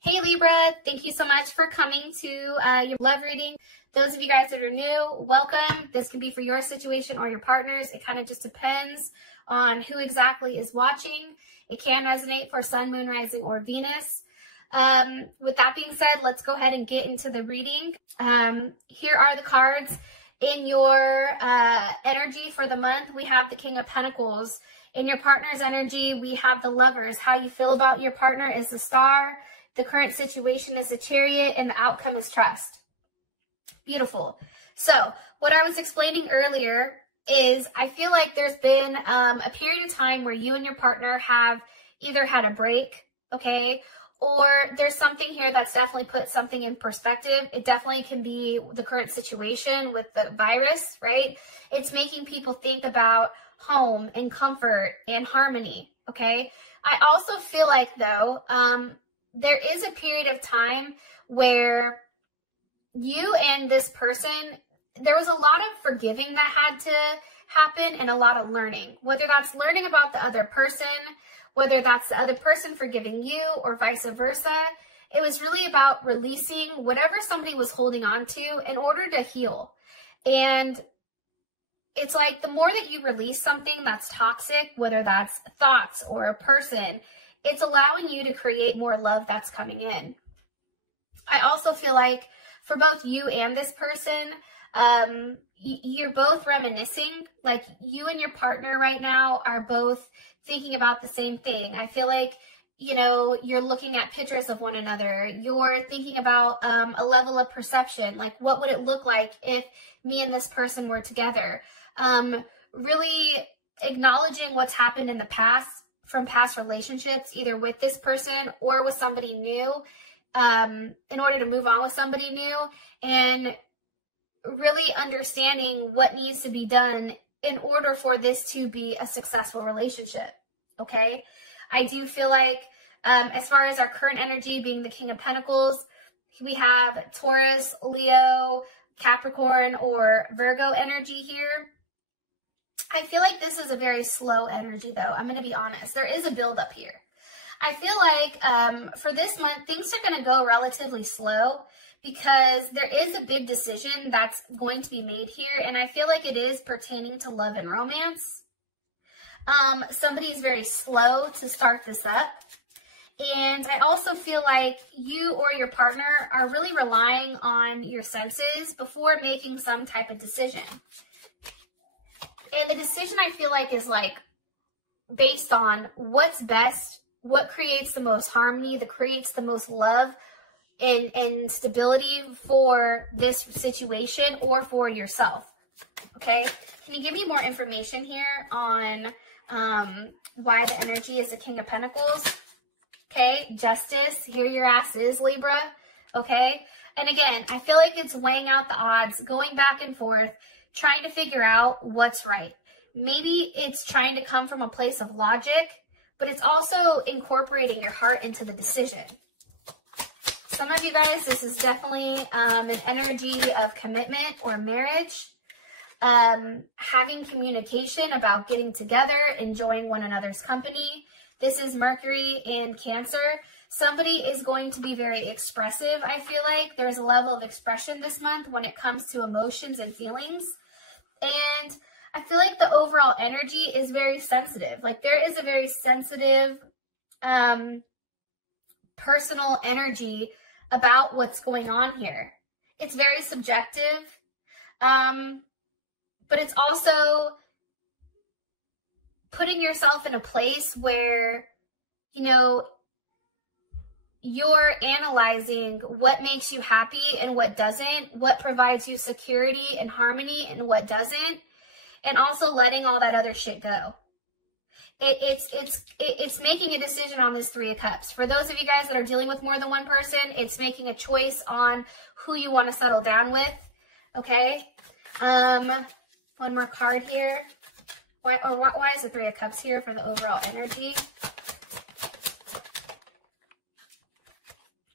Hey Libra, thank you so much for coming to your love reading. Those of you guys that are new, welcome. This can be for your situation or your partner's. It kind of just depends on who exactly is watching. It can resonate for Sun, Moon, Rising, or Venus. With that being said, let's go ahead and get into the reading. Here are the cards in your energy for the month. We have the King of Pentacles. In your partner's energy, we have the Lovers. How you feel about your partner is the Star. The current situation is the Chariot, and the outcome is trust. Beautiful. So what I was explaining earlier is I feel like there's been a period of time where you and your partner have either had a break, okay, or there's something here that's definitely put something in perspective. It definitely can be the current situation with the virus, right? It's making people think about home and comfort and harmony, okay? I also feel like, though, there is a period of time where you and this person, there was a lot of forgiving that had to happen and a lot of learning, whether that's learning about the other person, whether that's the other person forgiving you or vice versa. It was really about releasing whatever somebody was holding on to in order to heal. And it's like the more that you release something that's toxic, whether that's thoughts or a person, it's allowing you to create more love that's coming in. I also feel like for both you and this person, you're both reminiscing. Like you and your partner right now are both thinking about the same thing. I feel like, you know, you're looking at pictures of one another. You're thinking about a level of perception. Like what would it look like if me and this person were together? Really acknowledging what's happened in the past, from past relationships, either with this person or with somebody new, in order to move on with somebody new, and really understanding what needs to be done in order for this to be a successful relationship, okay? I do feel like, as far as our current energy being the King of Pentacles, we have Taurus, Leo, Capricorn, or Virgo energy here. I feel like this is a very slow energy, though. I'm going to be honest. There is a buildup here. I feel like for this month, things are going to go relatively slow because there is a big decision that's going to be made here, and I feel like it is pertaining to love and romance. Somebody is very slow to start this up, and I also feel like you or your partner are really relying on your senses before making some type of decision. And the decision I feel like is like based on what's best, what creates the most harmony, that creates the most love and stability for this situation or for yourself. Okay, can you give me more information here on why the energy is the King of Pentacles? Okay, justice, here your ass is, Libra. Okay, and again, I feel like it's weighing out the odds, going back and forth, trying to figure out what's right. Maybe it's trying to come from a place of logic, but it's also incorporating your heart into the decision. Some of you guys, this is definitely an energy of commitment or marriage, having communication about getting together, enjoying one another's company. This is Mercury and Cancer. Somebody is going to be very expressive, I feel like. There's a level of expression this month when it comes to emotions and feelings. And I feel like the overall energy is very sensitive. Like there is a very sensitive, personal energy about what's going on here. It's very subjective, but it's also putting yourself in a place where, you know, you're analyzing what makes you happy and what doesn't, what provides you security and harmony and what doesn't, and also letting all that other shit go. It's making a decision on this Three of Cups. For those of you guys that are dealing with more than one person, it's making a choice on who you want to settle down with, okay? One more card here. Why is the Three of Cups here for the overall energy?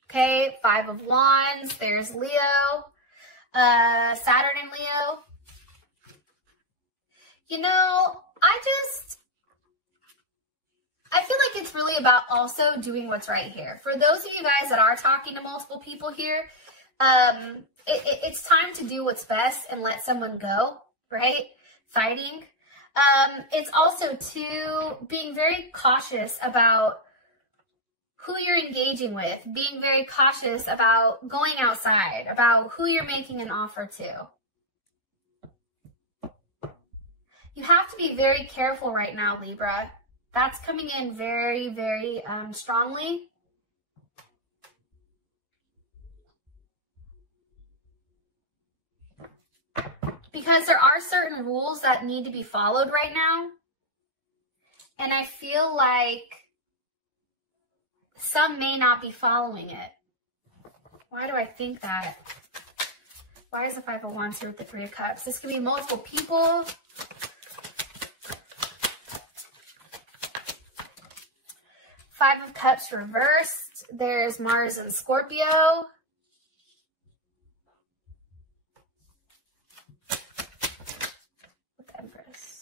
Okay, Five of Wands, there's Leo, Saturn and Leo. You know, I feel like it's really about also doing what's right here. For those of you guys that are talking to multiple people here, it's time to do what's best and let someone go, right? Fighting. It's also too being very cautious about who you're engaging with, being very cautious about going outside, about who you're making an offer to. You have to be very careful right now, Libra. That's coming in very, very strongly. Because there are certain rules that need to be followed right now. And I feel like some may not be following it. Why do I think that? Why is the Five of Wands here with the Three of Cups? This could be multiple people. Five of Cups reversed. There's Mars and Scorpio. With the Empress.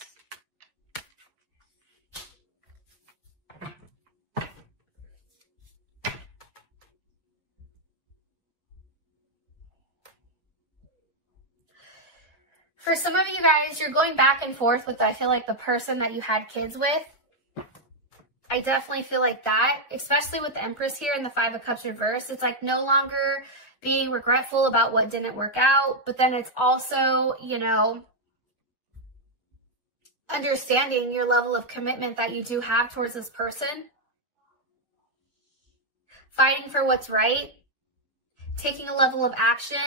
For some of you guys, you're going back and forth with, I feel like, the person that you had kids with. I definitely feel like that, especially with the Empress here and the Five of Cups reversed. It's like no longer being regretful about what didn't work out, but then it's also, you know, understanding your level of commitment that you do have towards this person. Fighting for what's right. Taking a level of action.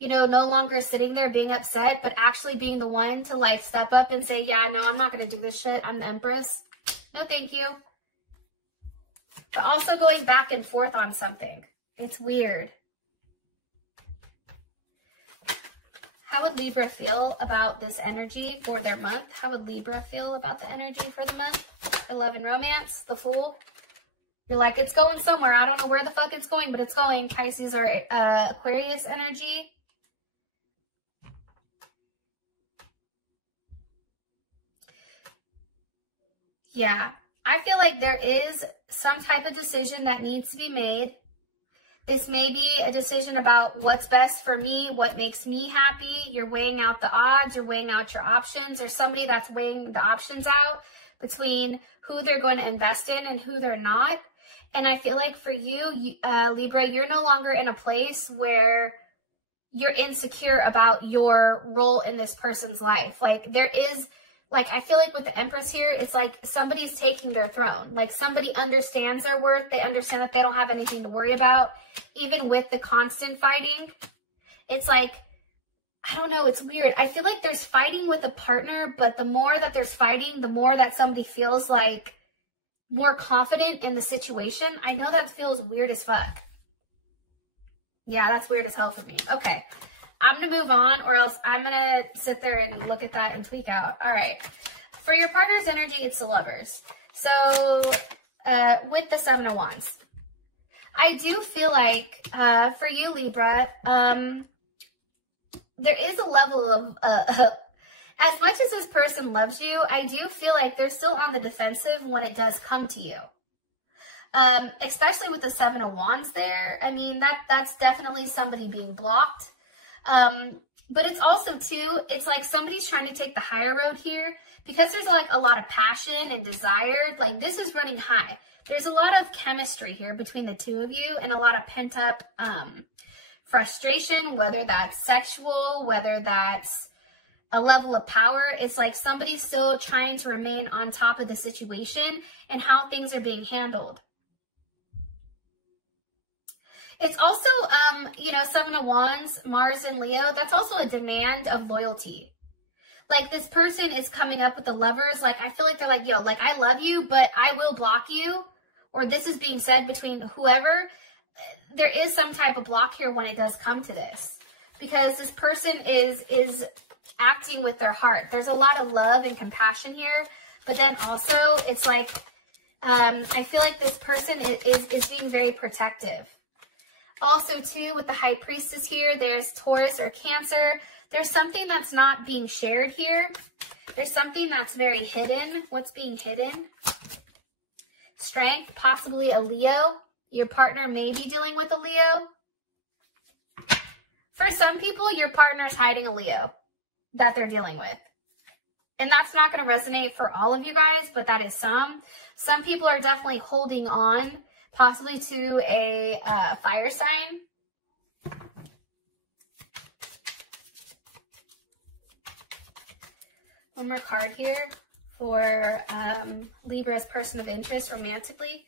You know, no longer sitting there being upset, but actually being the one to, like, step up and say, yeah, no, I'm not going to do this shit. I'm the Empress. No, thank you. But also going back and forth on something. It's weird. How would Libra feel about this energy for their month? How would Libra feel about the energy for the month? For love and romance, the Fool. You're like, it's going somewhere. I don't know where the fuck it's going, but it's going. Pisces or Aquarius energy. Yeah. I feel like there is some type of decision that needs to be made. This may be a decision about what's best for me, what makes me happy. You're weighing out the odds, you're weighing out your options. There's somebody that's weighing the options out between who they're going to invest in and who they're not. And I feel like for you, Libra, you're no longer in a place where you're insecure about your role in this person's life. Like there is... Like, I feel like with the Empress here, it's like somebody's taking their throne. Like, somebody understands their worth. They understand that they don't have anything to worry about. Even with the constant fighting, it's like, I don't know, it's weird. I feel like there's fighting with a partner, but the more that there's fighting, the more that somebody feels like more confident in the situation. I know that feels weird as fuck. Yeah, that's weird as hell for me. Okay. I'm going to move on, or else I'm going to sit there and look at that and tweak out. All right. For your partner's energy, it's the Lovers. So with the Seven of Wands, I do feel like for you, Libra, there is a level of, as much as this person loves you, I do feel like they're still on the defensive when it does come to you. Especially with the Seven of Wands there. I mean, that's definitely somebody being blocked. But it's also too, it's like somebody's trying to take the higher road here because there's like a lot of passion and desire. Like this is running high. There's a lot of chemistry here between the two of you and a lot of pent up, frustration, whether that's sexual, whether that's a level of power. It's like somebody's still trying to remain on top of the situation and how things are being handled. It's also, you know, Seven of Wands, Mars and Leo, that's also a demand of loyalty. Like this person is coming up with the Lovers. Like, I feel like they're like, yo, like I love you, but I will block you. Or this is being said between whoever. There is some type of block here when it does come to this. Because this person is acting with their heart. There's a lot of love and compassion here. But then also, it's like, I feel like this person is being very protective. Also, too, with the High Priestess here, there's Taurus or Cancer. There's something that's not being shared here. There's something that's very hidden. What's being hidden? Strength, possibly a Leo. Your partner may be dealing with a Leo. For some people, your partner is hiding a Leo that they're dealing with. And that's not going to resonate for all of you guys, but that is some. Some people are definitely holding on, possibly to a fire sign. One more card here for Libra's person of interest romantically,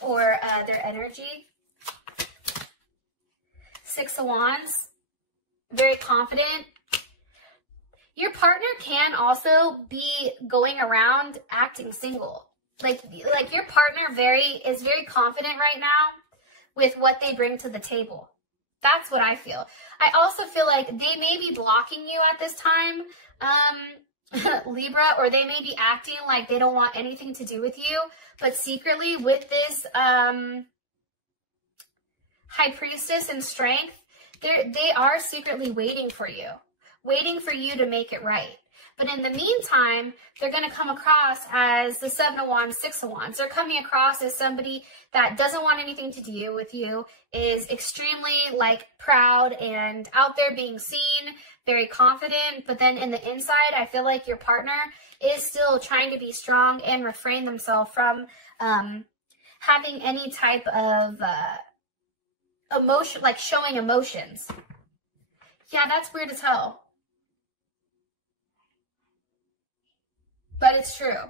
or their energy. Six of Wands, very confident. Your partner can also be going around acting single. Like your partner is very confident right now with what they bring to the table. That's what I feel. I also feel like they may be blocking you at this time, Libra, or they may be acting like they don't want anything to do with you, but secretly with this High Priestess and Strength, they are secretly waiting for you to make it right. But in the meantime, they're going to come across as the Seven of Wands, Six of Wands. They're coming across as somebody that doesn't want anything to do with you, is extremely like proud and out there being seen, very confident. But then in the inside, I feel like your partner is still trying to be strong and refrain themselves from having any type of emotion, like showing emotions. Yeah, that's weird as hell. But it's true.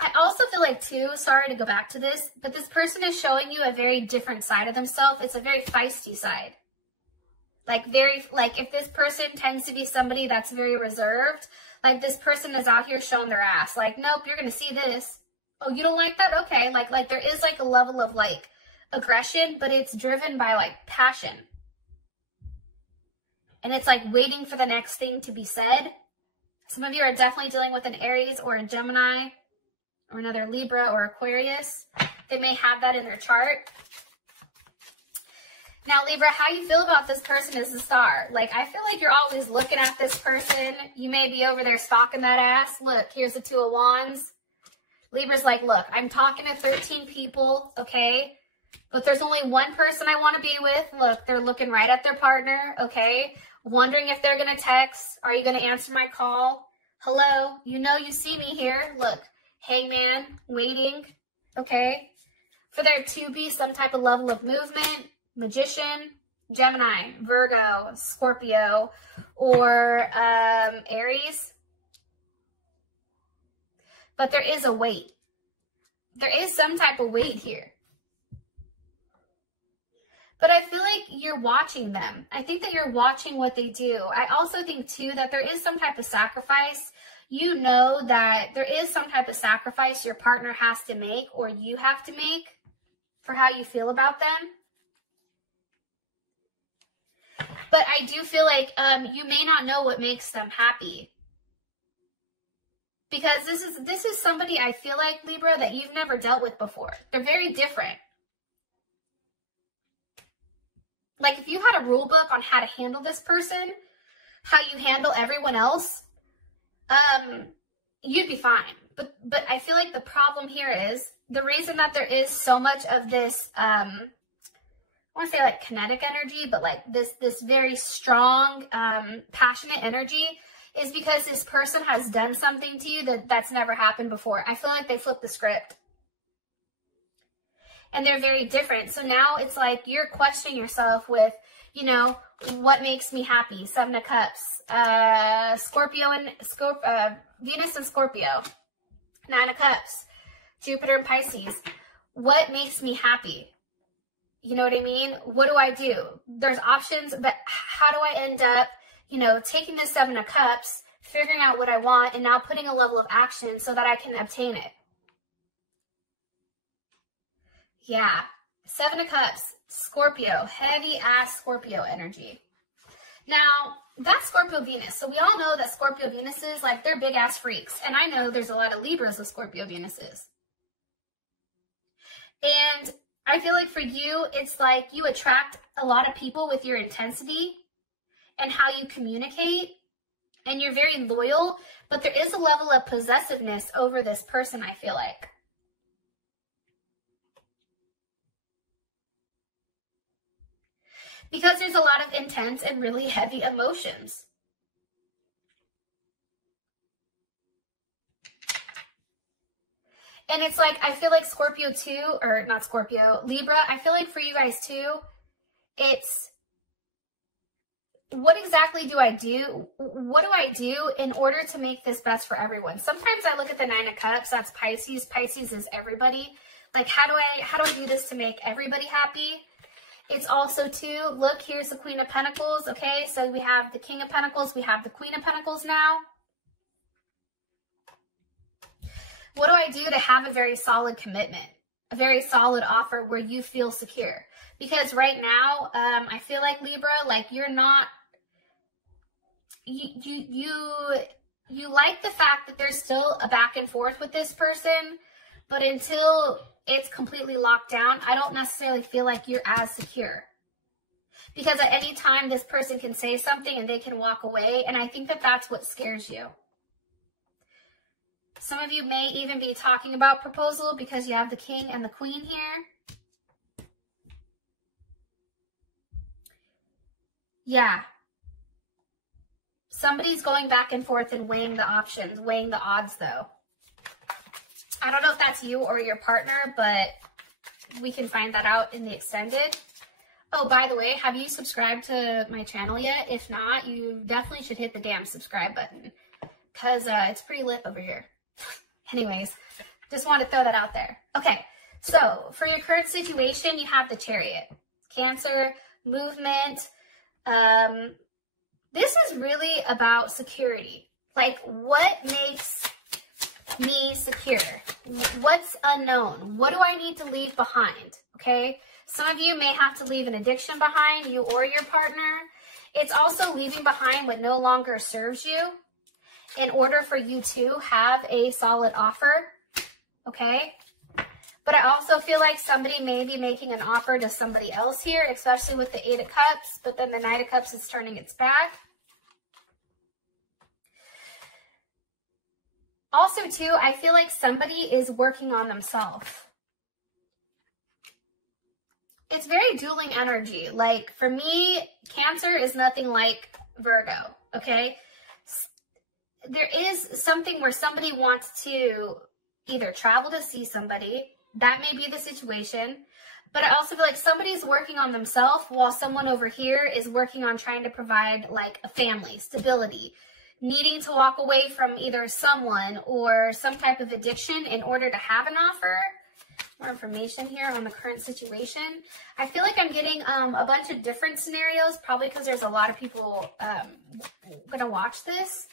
I also feel like too, sorry to go back to this, but this person is showing you a very different side of themselves. It's a very feisty side. Like if this person tends to be somebody that's very reserved, like this person is out here showing their ass. Like, nope, you're going to see this. Oh, you don't like that? Okay. Like there is like a level of like aggression, but it's driven by like passion. And it's like waiting for the next thing to be said. Some of you are definitely dealing with an Aries or a Gemini or another Libra or Aquarius. They may have that in their chart. Now, Libra, how you feel about this person is the star. Like, I feel like you're always looking at this person. You may be over there stalking that ass. Look, here's the Two of Wands. Libra's like, look, I'm talking to 13 people, okay? But there's only one person I want to be with. Look, they're looking right at their partner, okay? Wondering if they're going to text. Are you going to answer my call? Hello? You know you see me here. Look, hangman, waiting, okay? For there to be some type of level of movement, Magician, Gemini, Virgo, Scorpio, or Aries. But there is a wait. There is some type of wait here. But I feel like you're watching them. I think that you're watching what they do. I also think, too, that there is some type of sacrifice. You know that there is some type of sacrifice your partner has to make or you have to make for how you feel about them. But I do feel like you may not know what makes them happy. Because this is somebody, I feel like, Libra, that you've never dealt with before. They're very different. Like, if you had a rule book on how to handle this person, how you handle everyone else, you'd be fine. But I feel like the problem here is, the reason that there is so much of this, I want to say like kinetic energy, but like this very strong, passionate energy, is because this person has done something to you that's never happened before. I feel like they flipped the script. And they're very different. So now it's like you're questioning yourself with, you know, what makes me happy? Seven of Cups, Venus and Scorpio, Nine of Cups, Jupiter and Pisces. What makes me happy? You know what I mean? What do I do? There's options, but how do I end up, you know, taking the Seven of Cups, figuring out what I want, and now putting a level of action so that I can obtain it? Yeah, Seven of Cups, Scorpio, heavy ass Scorpio energy. Now, that's Scorpio Venus. So we all know that Scorpio Venuses, like, they're big ass freaks. And I know there's a lot of Libras with Scorpio Venuses. And I feel like for you, it's like you attract a lot of people with your intensity and how you communicate and you're very loyal, but there is a level of possessiveness over this person, I feel like. Because there's a lot of intense and really heavy emotions. And it's like, I feel like Scorpio too, or not Scorpio, Libra, I feel like for you guys too, it's, what exactly do I do? What do I do in order to make this best for everyone? Sometimes I look at the Nine of Cups, that's Pisces. Pisces is everybody. Like, how do I do this to make everybody happy? It's also too, look, here's the Queen of Pentacles, okay? So we have the King of Pentacles, we have the Queen of Pentacles now. What do I do to have a very solid commitment, a very solid offer where you feel secure? Because right now, I feel like Libra, like you're not, you like the fact that there's still a back and forth with this person, but until it's completely locked down, I don't necessarily feel like you're as secure. Because at any time, this person can say something and they can walk away, and I think that that's what scares you. Some of you may even be talking about proposal because you have the King and the Queen here. Yeah. Somebody's going back and forth and weighing the options, weighing the odds though. I don't know if that's you or your partner, but we can find that out in the extended. Oh, by the way, have you subscribed to my channel yet? If not, you definitely should hit the damn subscribe button because it's pretty lit over here. Anyways, just want to throw that out there. Okay, so for your current situation, you have the Chariot. Cancer, movement. This is really about security. Like, what makes me secure? What's unknown? What do I need to leave behind? Okay, some of you may have to leave an addiction behind, you or your partner. It's also leaving behind what no longer serves you in order for you to have a solid offer, okay? But I also feel like somebody may be making an offer to somebody else here, especially with the Eight of Cups, but then the Knight of Cups is turning its back. Also, too, I feel like somebody is working on themselves. It's very dueling energy. Like, for me, Cancer is nothing like Virgo, okay? There is something where somebody wants to either travel to see somebody. That may be the situation. But I also feel like somebody's working on themselves while someone over here is working on trying to provide like a family, stability, needing to walk away from either someone or some type of addiction in order to have an offer. More information here on the current situation. I feel like I'm getting a bunch of different scenarios, probably because there's a lot of people going to watch this.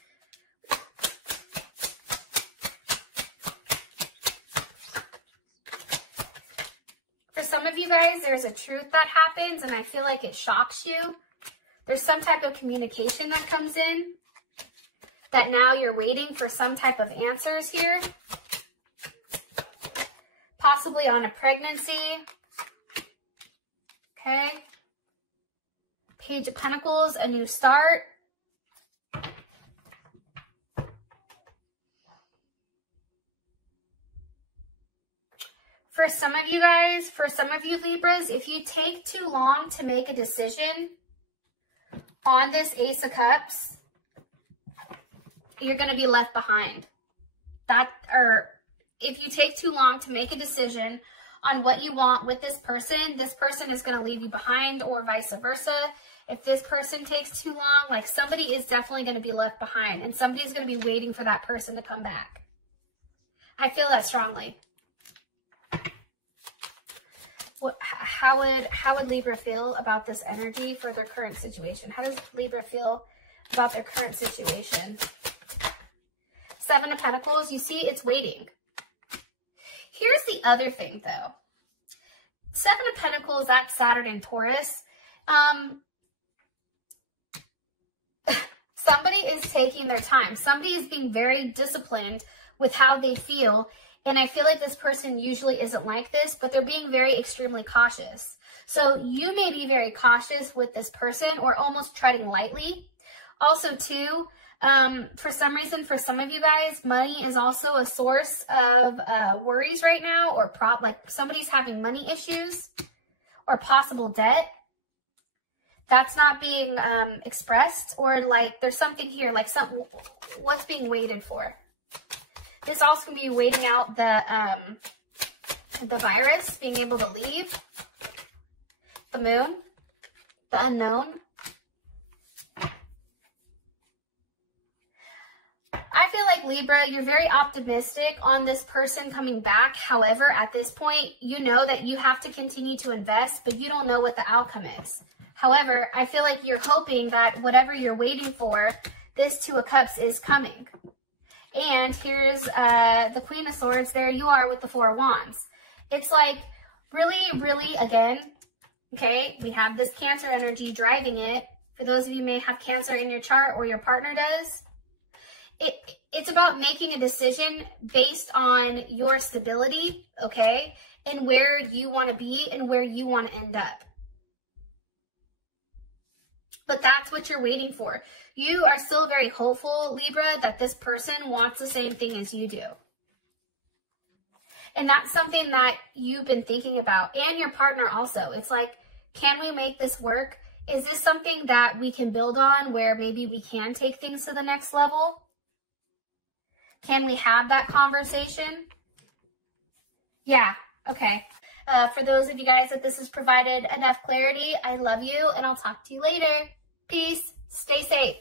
For some of you guys, there's a truth that happens, and I feel like it shocks you. There's some type of communication that comes in that now you're waiting for some type of answers here. Possibly on a pregnancy. Okay. Page of Pentacles, a new start. For some of you guys, for some of you Libras, if you take too long to make a decision on this Ace of Cups, you're going to be left behind. If you take too long to make a decision on what you want with this person is going to leave you behind, or vice versa. If this person takes too long, like, somebody is definitely going to be left behind, and somebody's going to be waiting for that person to come back. I feel that strongly. How would Libra feel about this energy for their current situation? How does Libra feel about their current situation? Seven of Pentacles, you see, it's waiting. Here's the other thing, though. Seven of Pentacles, that's Saturn and Taurus. Somebody is taking their time. Somebody is being very disciplined with how they feel. And I feel like this person usually isn't like this, but they're being very extremely cautious. So you may be very cautious with this person, or almost treading lightly. Also, too, For some reason, for some of you guys, money is also a source of worries right now, or like somebody's having money issues or possible debt. That's not being expressed, or like there's something here, like what's being waited for. This also can be waiting out the virus, being able to leave, the moon, the unknown. I feel like Libra, you're very optimistic on this person coming back. However, at this point, you know that you have to continue to invest, but you don't know what the outcome is. However, I feel like you're hoping that whatever you're waiting for, this Two of Cups is coming. And here's the Queen of Swords. There you are with the Four of Wands. It's like really, really, again, okay, we have this Cancer energy driving it. For those of you who may have Cancer in your chart or your partner does, it's about making a decision based on your stability, okay, and where you want to be and where you want to end up. But that's what you're waiting for. You are still very hopeful, Libra, that this person wants the same thing as you do. And that's something that you've been thinking about, and your partner also. It's like, can we make this work? Is this something that we can build on, where maybe we can take things to the next level? Can we have that conversation? Yeah, okay. For those of you guys that this has provided enough clarity, I love you, and I'll talk to you later. Peace. Stay safe.